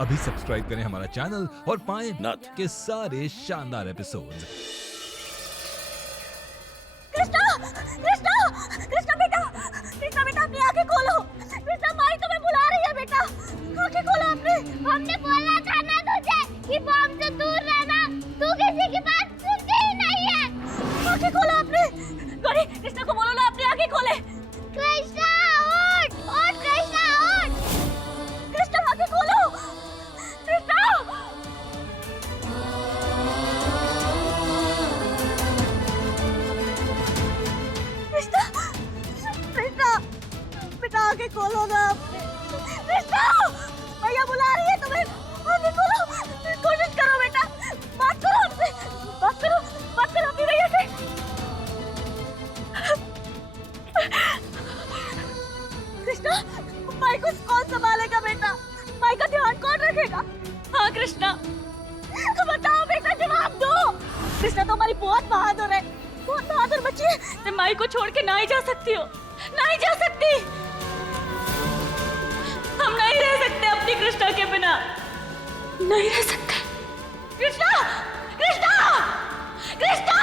अभी सब्सक्राइब करें हमारा चैनल और पाएं नाथ। के सारे शानदार एपिसोड्स। कृष्णा कृष्णा कृष्णा बेटा अपनी आंखें खोलो। कृष्णा माई तुम्हें बुला रही है बेटा, आंखें खोलो अपने। हमने बोला था ना तुझे कि बॉम्ब से दूर रहना, तू किसी की बात सुनती ही नहीं है। आंखें खोलो अपने। गौरी कृष्णा को बोलो ना अपनी आंखें खोले। कृष्णा उठ उठ, कृष्णा उठ। कृष्णा आंखें खोलो। कृष्णा कृष्णा कृष्णा बेटा आंखें खोलो ना अपने। कृष्णा भैया बुला रही है तुम्हें, आंखें खोलो। कोशिश करो बेटा, बात करो हमसे, बात करो अपनी भैया से। कृष्णा माई को कौन संभालेगा बेटा, माई का ध्यान कौन रखेगा? हाँ कृष्णा बताओ बेटा, जवाब दो। कृष्णा तो हमारी बहुत बहादुर है, बहुत बहादुर बच्ची है। तुम माई को छोड़ के ना ही जा सकती हो, ना ही जा सकती। हम नहीं रह सकते अपनी कृष्णा के बिना, नहीं रह सकते। कृष्णा कृष्णा कृष्णा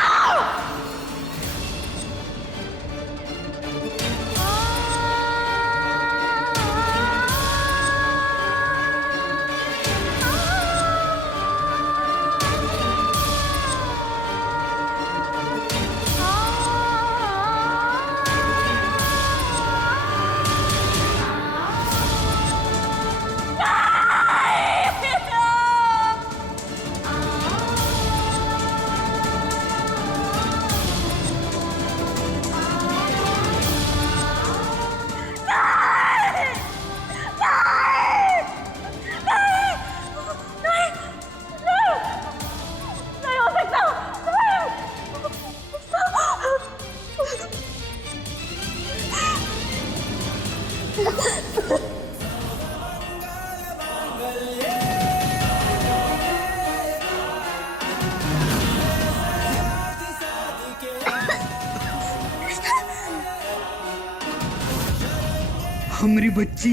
हमारी बच्ची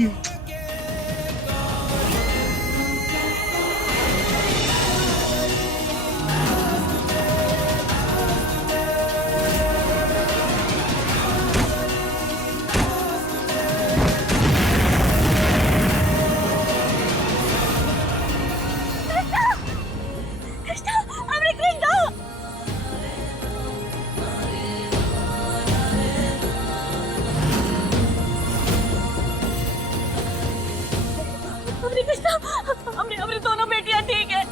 कृष्णा अमरी कृष्णा अमरी कृष्णा अमरी दोनों बेटियां ठीक है।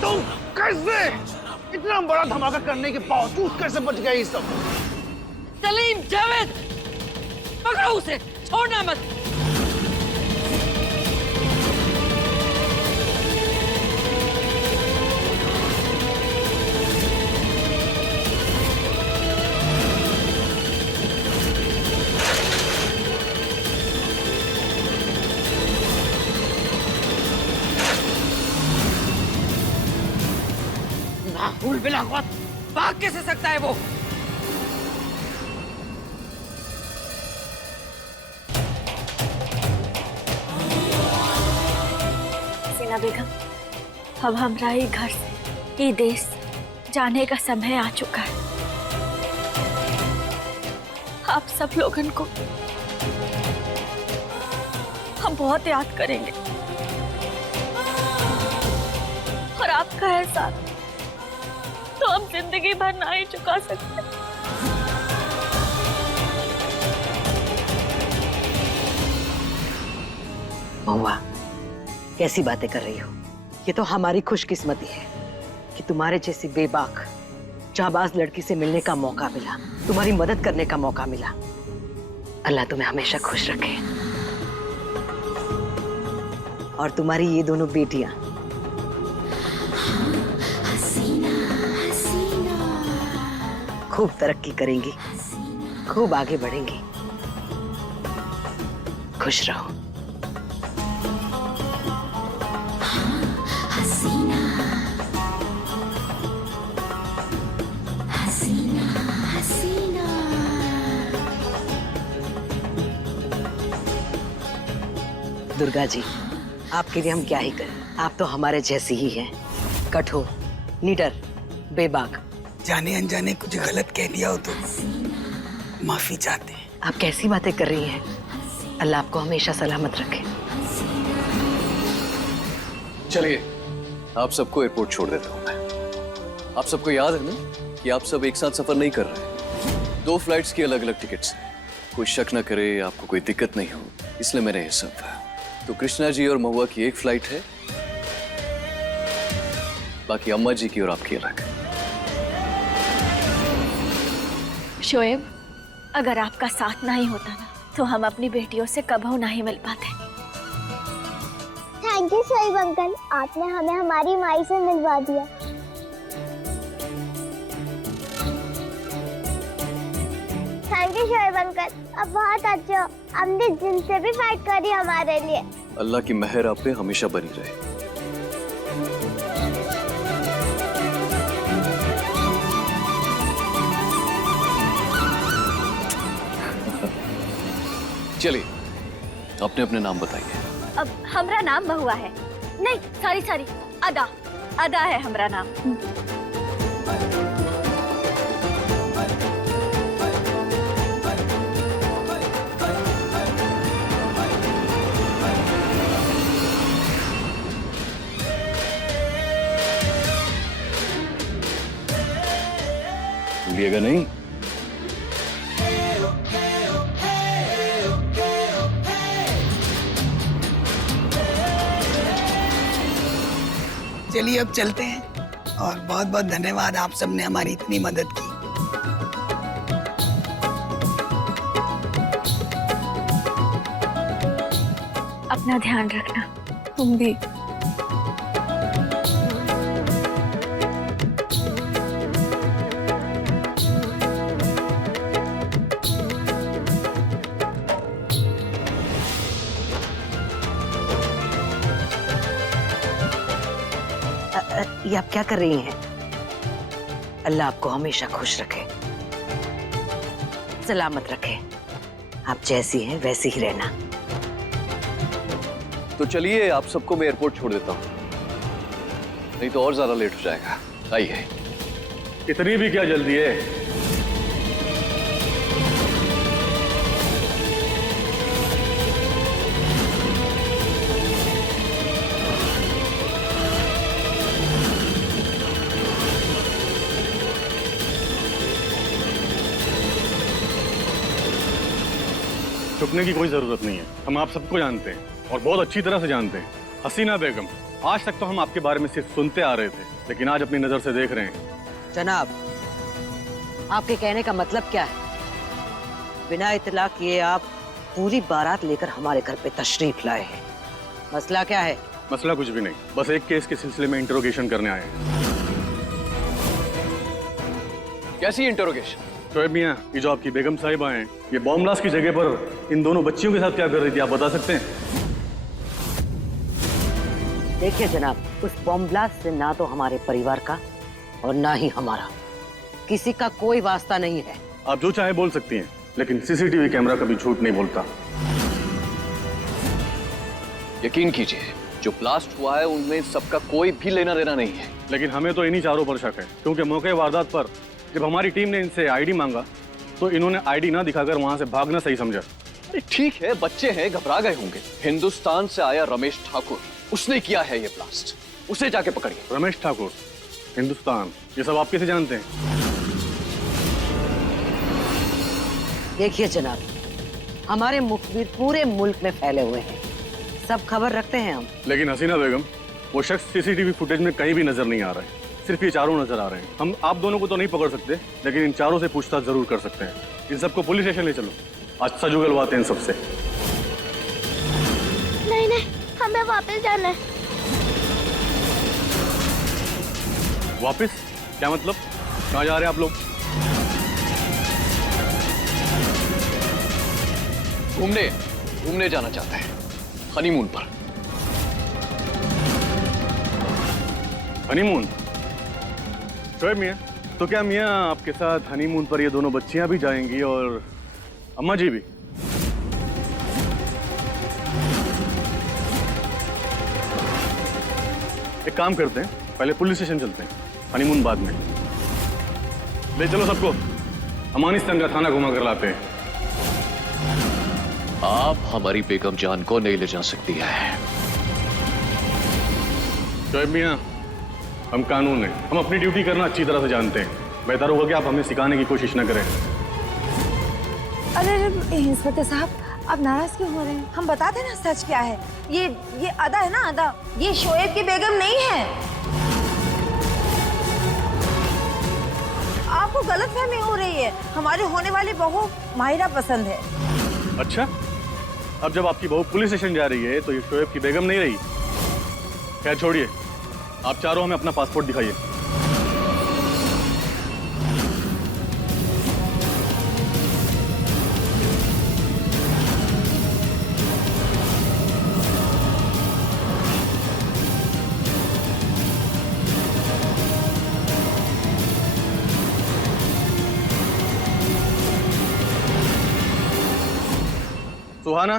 तुम कैसे इतना बड़ा धमाका करने के बावजूद कैसे बच गए ये सब? सलीम, जावेद, पकड़ो उसे, छोड़ना मत। माहौल बिला भाग कैसे सकता है वो? सीना बेगम, अब हमरा ही घर से ये देश जाने का समय आ चुका है। आप सब लोगन को हम बहुत याद करेंगे और आपका एहसास तो हम जिंदगी भर ना ही चुका सकते। महुआ, कैसी बातें कर रही हो? ये तो हमारी खुशकिस्मती है कि तुम्हारे जैसी बेबाक जाबाज लड़की से मिलने का मौका मिला, तुम्हारी मदद करने का मौका मिला। अल्लाह तुम्हें हमेशा खुश रखे। और तुम्हारी ये दोनों बेटियां खूब तरक्की करेंगी, खूब आगे बढ़ेंगी। खुश रहो। दुर्गा जी, आपके लिए हम क्या ही करें। आप तो हमारे जैसी ही हैं, कठोर, निडर, बेबाक। जाने अनजाने कुछ गलत कह दिया हो तो माफी चाहते हैं। आप कैसी बातें कर रही हैं? अल्लाह आपको हमेशा सलामत रखे। चलिए, आप सबको एयरपोर्ट छोड़ देता हूँ मैं। आप सबको याद है ना कि आप सब एक साथ सफर नहीं कर रहे। 2 फ्लाइट्स की अलग अलग टिकट्स हैं। कोई शक ना करे, आपको कोई दिक्कत नहीं हो, इसलिए मैंने ये सब कहा। तो कृष्णा जी और महुआ की एक फ्लाइट है, बाकी अम्मा जी की और आपकी अलग। शोएब, अगर आपका साथ नहीं होता ना तो हम अपनी बेटियों से कभी नहीं मिल पाते। थैंक यू शोएब अंकल, आपने हमें हमारी माई से मिलवा दिया। थैंक यू शोएब अंकल, अब बहुत अच्छे हो। हमने जिनसे भी फाइट करी हमारे लिए। अल्लाह की मेहर आप पे हमेशा बनी रहे। चलिए, अपने अपने नाम बताइए। अब हमरा नाम महुआ है। नहीं, सॉरी, अदा। अदा है हमरा नाम। भूलिएगा नहीं। चलिए अब चलते हैं, और बहुत बहुत धन्यवाद, आप सबने हमारी इतनी मदद की। अपना ध्यान रखना। तुम भी। ये आप क्या कर रही हैं? अल्लाह आपको हमेशा खुश रखे, सलामत रखे। आप जैसी हैं वैसी ही रहना। तो चलिए, आप सबको मैं एयरपोर्ट छोड़ देता हूँ, नहीं तो और ज्यादा लेट हो जाएगा। आइए। इतनी भी क्या जल्दी है? छुपने की कोई जरूरत नहीं है, हम आप सबको जानते हैं और बहुत अच्छी तरह से जानते हैं। हसीना बेगम, आज तक तो हम आपके बारे में सिर्फ सुनते आ रहे थे, लेकिन आज अपनी नजर से देख रहे हैं। जनाब, आपके कहने का मतलब क्या है? बिना इत्तला किए आप पूरी बारात लेकर हमारे घर पे तशरीफ लाए हैं। मसला क्या है? मसला कुछ भी नहीं, बस एक केस के सिलसिले में इंटरोगेशन करने आए हैं। कैसी इंटरोगेशन? शोएब मियां, ये जो आपकी बेगम साहिबा हैं, ये बॉम्ब ब्लास्ट की जगह पर इन दोनों बच्चियों के साथ क्या कर रही थी, आप बता सकते हैं? देखिए जनाब, उस बॉम्ब ब्लास्ट से ना तो हमारे परिवार का और ना ही हमारा किसी का कोई वास्ता नहीं है। आप जो चाहे बोल सकती हैं, लेकिन सीसीटीवी कैमरा कभी झूठ नहीं बोलता। यकीन कीजिए, जो ब्लास्ट हुआ है उनमें सबका कोई भी लेना देना नहीं है। लेकिन हमें तो इन्हीं चारों पर शक है, क्योंकि मौके वारदात पर जब हमारी टीम ने इनसे आईडी मांगा तो इन्होंने आईडी ना दिखाकर वहां से भागना सही समझा। अरे ठीक है, बच्चे हैं, घबरा गए होंगे। हिंदुस्तान से आया रमेश ठाकुर, उसने किया है ये ब्लास्ट, उसे जाके पकड़िए। रमेश ठाकुर, हिंदुस्तान, ये सब आप कैसे जानते हैं? देखिए जनाब, हमारे मुखबिर पूरे मुल्क में फैले हुए हैं, सब खबर रखते हैं हम। लेकिन हसीना बेगम, वो शख्स सीसीटीवी फुटेज में कहीं भी नजर नहीं आ रहा है, सिर्फ ये चारों नजर आ रहे हैं। हम आप दोनों को तो नहीं पकड़ सकते, लेकिन इन चारों से पूछताछ जरूर कर सकते हैं। इन सबको पुलिस स्टेशन ले चलो, आज सच उगलवाते हैं इन सबसे। नहीं, हमें वापस जाना है। वापस? क्या मतलब? कहाँ जा रहे हैं आप लोग? घूमने जाना चाहता है, हनीमून पर। हनीमून? शोएब मियां, तो क्या मियां आपके साथ हनीमून पर ये दोनों बच्चियां भी जाएंगी और अम्मा जी भी? एक काम करते हैं, पहले पुलिस स्टेशन चलते हैं, हनीमून बाद में। ले चलो सबको, अफगानिस्तान का थाना घुमा कर लाते हैं। आप हमारी बेगम जान को नहीं ले जा सकती है। शोएब मियां, हम कानून हैं, हम अपनी ड्यूटी करना अच्छी तरह से जानते हैं। बेहतर होगा कि आप हमें सिखाने की कोशिश न करें। अरे इंस्पेक्टर साहब, आप नाराज क्यों हो रहे हैं? हम बताते ना सच क्या है। ये अदा है ना, अदा। ये शोएब की बेगम नहीं है। आपको गलतफहमी हो रही है। हमारी होने वाली बहू माहिरा पसंद है। अच्छा, अब जब आपकी बहू पुलिस स्टेशन जा रही है तो ये शोएब की बेगम नहीं रही। खैर छोड़िए, आप चारों हमें अपना पासपोर्ट दिखाइए। सुहाना,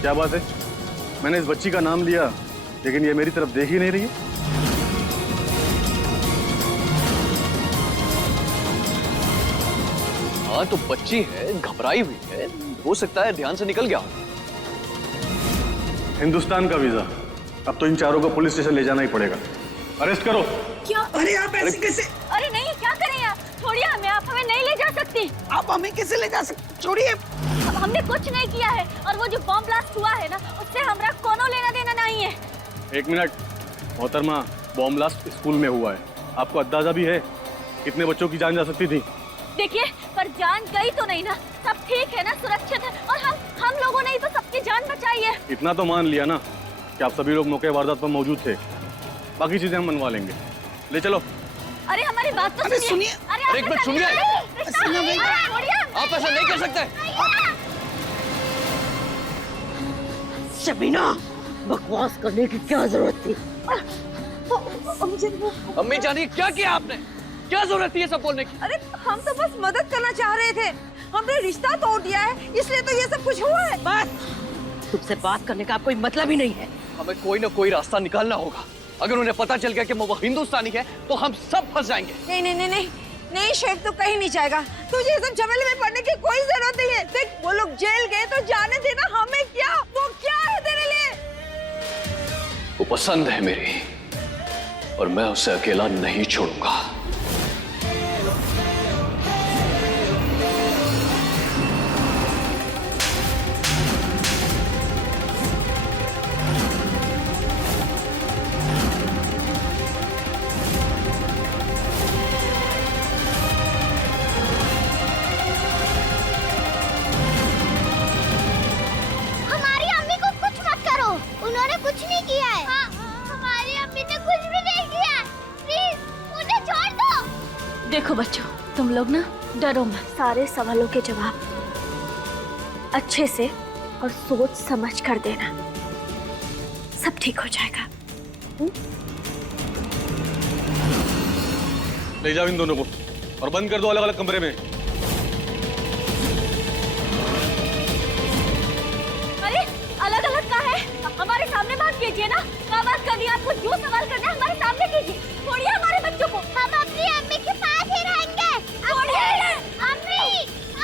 क्या बात है? मैंने इस बच्ची का नाम लिया लेकिन ये मेरी तरफ देख ही नहीं रही है। हाँ तो बच्ची है, घबराई हुई है, हो सकता है ध्यान से निकल गया हो। हिंदुस्तान का वीजा, अब तो इन चारों को पुलिस स्टेशन ले जाना ही पड़ेगा। अरेस्ट करो। क्यों? अरे आप ऐसे कैसे? अरे नहीं, क्या करें आप? छोड़िए हमें, आप हमें नहीं ले जा सकती। आप हमें कैसे ले जा सकते? छोड़िए। हमने कुछ नहीं किया है और वो जो बॉम्ब ब्लास्ट हुआ है ना, उससे हमरा कोनो लेना देना नहीं है। एक मिनट मोहतरमा, बॉम्ब ब्लास्ट स्कूल में हुआ है, आपको अंदाजा भी है कितने बच्चों की जान जा सकती थी? देखिए, पर जान गई तो नहीं ना, सब ठीक है ना, सुरक्षित है। और हम लोगों ने ही तो सबकी जान बचाई है। इतना तो मान लिया ना कि आप सभी लोग मौके वारदात पर मौजूद थे। बाकी चीजें हम मनवा लेंगे। ले चलो। अरे हमारी बात तो अरे सुनिए। अरे एक मिनट सुनिए। आप ऐसा नहीं कर सकते। शबीना, बकवास करने की क्या जरूरत थी? अम्मी जानिए क्या किया आपने? क्या जरूरत थी ये सब बोलने की? अरे हम तो बस मदद करना चाह रहे थे। हमने रिश्ता तोड़ दिया है, इसलिए तो ये सब कुछ हुआ है। बस तुमसे बात करने का कोई मतलब ही नहीं है। हमें कोई ना कोई रास्ता निकालना होगा। अगर उन्हें पता चल गया कि वो हिंदुस्तानी है तो हम सब फंस जाएंगे। नहीं नहीं नहीं नहीं नहीं, शोएब तो कहीं नहीं जाएगा। तुझे सब झमेले में पड़ने की कोई जरूरत नहीं है। देख, वो लोग जेल गए तो जाने देना, हमें क्या? वो क्या है तेरे लिए? वो पसंद है मेरी और मैं उसे अकेला नहीं छोड़ूंगा। हमारी अम्मी को कुछ मत करो, उन्होंने कुछ नहीं किया है। हाँ, हमारी अम्मी ने कुछ भी नहीं किया। प्लीज उन्हें छोड़ दो। देखो बच्चों, तुम लोग ना डरो मत। सारे सवालों के जवाब अच्छे से और सोच समझ कर देना, सब ठीक हो जाएगा। ले जाओ इन दोनों को और बंद कर दो अलग अलग कमरे में। अरे अलग अलग का है, हमारे सामने बात कीजिए ना। क्या बात करनी है आपको? जो सवाल करना है हमारे सामने कीजिए। छोड़िए हमारे बच्चों को। हम अपनी अम्मी के पास ही रहेंगे। छोड़िए। अम्मी,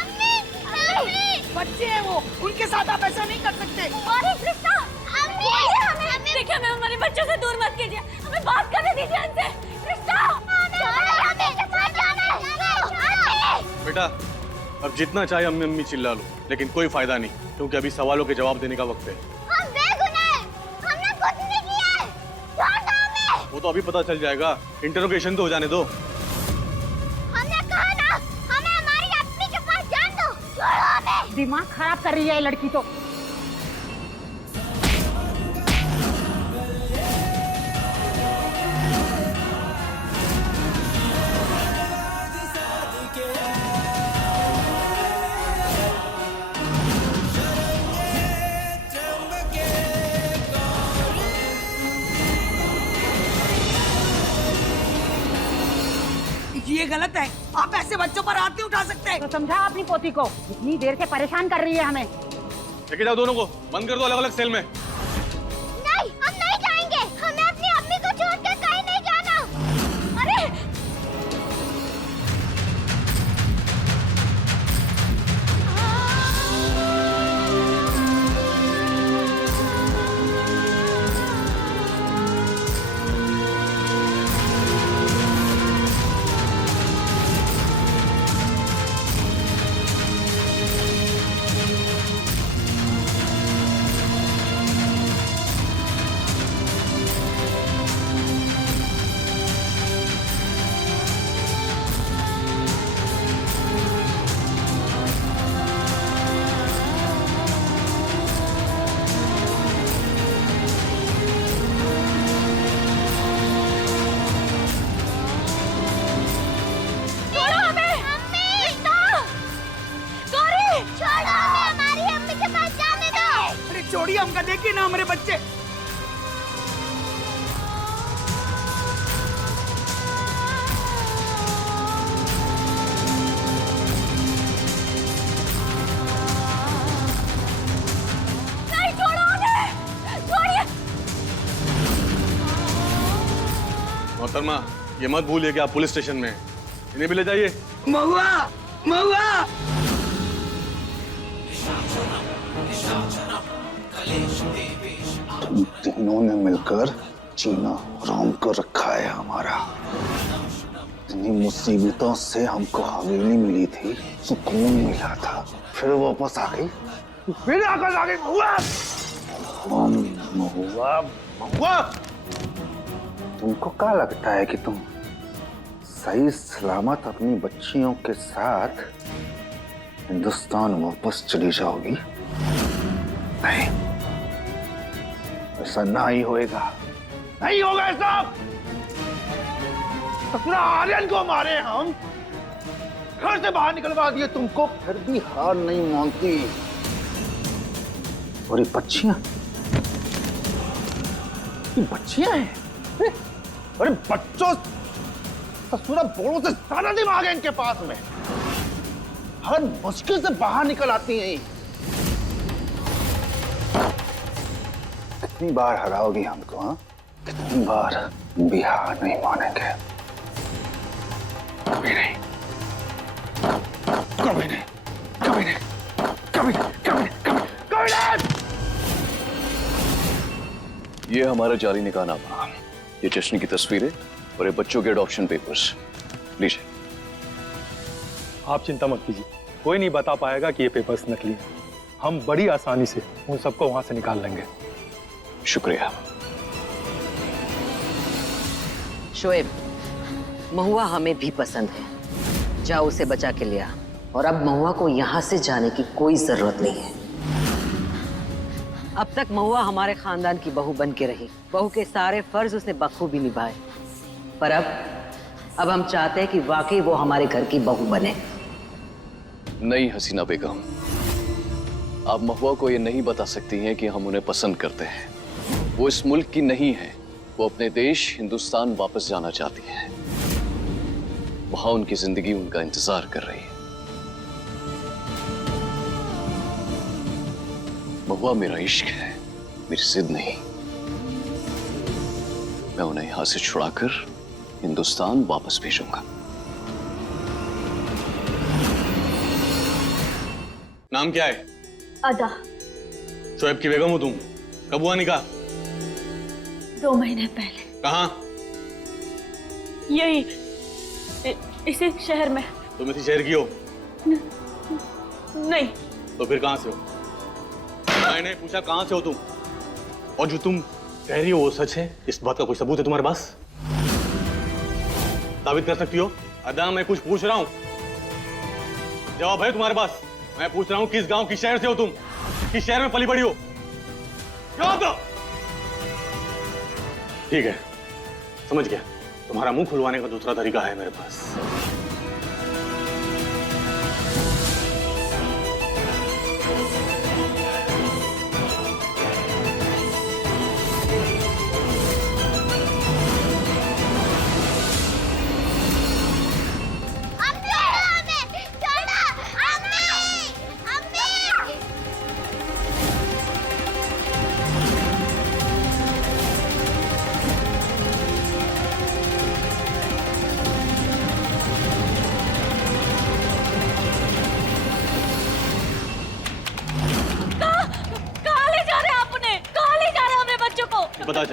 अम्मी, अम्मी। बच्चे हैं वो, उनके साथ आप ऐसा नहीं कर सकते। अरे कृष्णा, अम्मी, हमें देखिए, हमें हमारे बच्चों से दूर मत कीजिए। हमें बात करने दीजिए उनसे। कृष्णा, बेटा, अब जितना चाहे अम्मी अम्मी चिल्ला लो, लेकिन कोई फायदा नहीं, क्योंकि अभी सवालों के जवाब देने का वक्त है। हम बेगुनाह हैं, हमने कुछ नहीं किया है। छोड़ दो हमें। वो तो अभी पता चल जाएगा, इंटरोगेशन तो हो जाने दो। हमने कहा ना, हमें हमारी अम्मी के पास जान दो। छोड़ो हमें। दिमाग खराब कर रही है ये लड़की तो। ये गलत है। आप ऐसे बच्चों पर हाथ नहीं उठा सकते। तो समझा अपनी पोती को, इतनी देर से परेशान कर रही है हमें। लेके जाओ दोनों को, बंद कर दो अलग अलग सेल में। नहीं, हम नहीं जाएंगे। हमें अपनी अम्मी को छोड़ के कहीं नहीं जाना। अरे छोड़ो हमें। कृष्णा, गौरी, छोड़ो हमें, हमारी अम्मी के पास जाने दो। अरे छोड़िए हमका, देखिए ना हमारे बच्चे। नहीं, छोड़ो हमें, छोड़िए। मोहतरमा, ये मत भूलिए कि आप पुलिस स्टेशन में हैं। इन्हें भी ले जाइए। महुआ, महुआ। तुम तीनों ने मिलकर जीना हराम कर रखा है हमारा। इतनी मुसीबतों से हमको हवेली मिली थी, सुकून मिला था, फिर वापस आ गई, फिर आकर आ गई। महुआ, महुआ, महुआ, तुमको क्या लगता है कि तुम सही सलामत अपनी बच्चियों के साथ हिंदुस्तान वापस चली जाओगी? नहीं, ऐसा नहीं होएगा, नहीं होगा ऐसा। अपना आर्यन को मारे हम, घर से बाहर निकलवा दिए तुमको, फिर भी हार नहीं मानती। और ये बच्चियां, ये बच्चियां हैं। अरे बच्चों, ससुरा बोलों से ज्यादा दिमाग है इनके पास में, हर मुश्किल से बाहर निकल आती हैं। कितनी बार हराओगी हमको? हाँ, कितनी बार? बिहार नहीं मानेंगे, कभी नहीं, कभी नहीं, कभी नहीं, कभी नहीं, कभी नहीं, कभी नहीं। ये हमारा जाली निकाहनामा, ये जश्न की तस्वीरें और ये बच्चों के एडॉप्शन पेपर्स, लीजिए। आप चिंता मत कीजिए, कोई नहीं बता पाएगा कि ये पेपर्स नकली हैं। हम बड़ी आसानी से उन सबको वहां से निकाल लेंगे। शुक्रिया। शोएब, महुआ हमें भी पसंद है, जाओ उसे बचा के लिया। और अब महुआ को यहाँ से जाने की कोई जरूरत नहीं है। अब तक महुआ हमारे खानदान की बहू बन के रही, बहू के सारे फर्ज उसने बखूबी निभाए, पर अब हम चाहते हैं कि वाकई वो हमारे घर की बहू बने। नहीं हसीना बेगम, आप महुआ को ये नहीं बता सकती हैं कि हम उन्हें पसंद करते हैं। वो इस मुल्क की नहीं है, वो अपने देश हिंदुस्तान वापस जाना चाहती है। वहां उनकी जिंदगी उनका इंतजार कर रही है। महुआ मेरा इश्क है, मेरी जिद नहीं। मैं उन्हें यहां से छुड़ाकर हिंदुस्तान वापस भेजूंगा। नाम क्या है? अदा। शोएब की बेगम हो तुम? कब हुआ निकाह? 2 महीने पहले। कहाँ? यही इसी शहर में। तुम इसी शहर की हो? नहीं। तो फिर कहाँ से हो? मैंने पूछा कहाँ से हो तुम? और जो तुम कह रही हो वो सच है? इस बात का कोई सबूत है तुम्हारे पास? साबित कर सकती हो? अदा, मैं कुछ पूछ रहा हूँ, जवाब है तुम्हारे पास? मैं पूछ रहा हूँ किस गांव, किस शहर से हो तुम? किस शहर में पली बड़ी हो? जवाब दो। ठीक है, समझ गया। तुम्हारा मुंह खुलवाने का दूसरा तरीका है मेरे पास।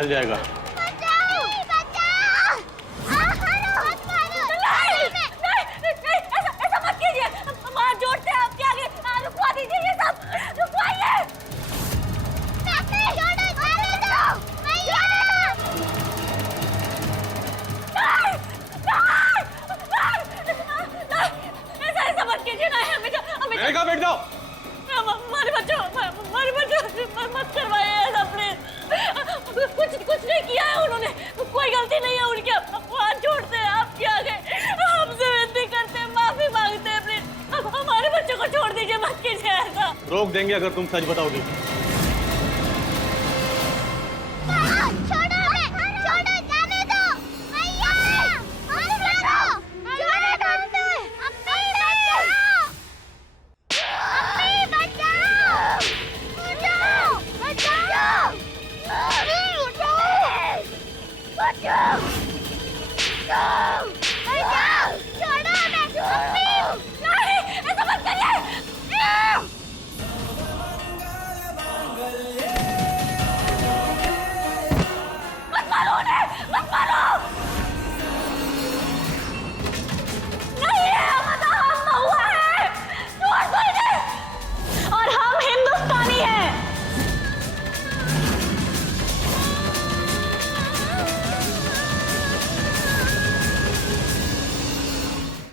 चल जाएगा। बचाओ बचाओ मत मारो ऐसा मत कीजिए, मार जोड़ते हैं आपके आगे, रुकवा दीजिए ये सब, रुकवाइए। छोड़ो जाने दो भैया ऐसा मत कीजिए ना, हमें मैंने कहा बैठ जाओ। हमारे बच्चों मत करवाइए ऐसा प्लीज। कुछ नहीं किया है उन्होंने, कोई गलती नहीं है उनकी। हाथ जोड़ते हैं आपके आगे, हमसे विनती करते हैं, माफी मांगते हैं प्लीज। अब हमारे बच्चों को छोड़ दीजिए, मत कीजिए ऐसा। रोक देंगे अगर तुम सच बताओगी। छोड़ो जाने दो भैया मत मारो छोड़ो अम्मी बचाओ छोड़ो नहीं, ऐसा मत करिए।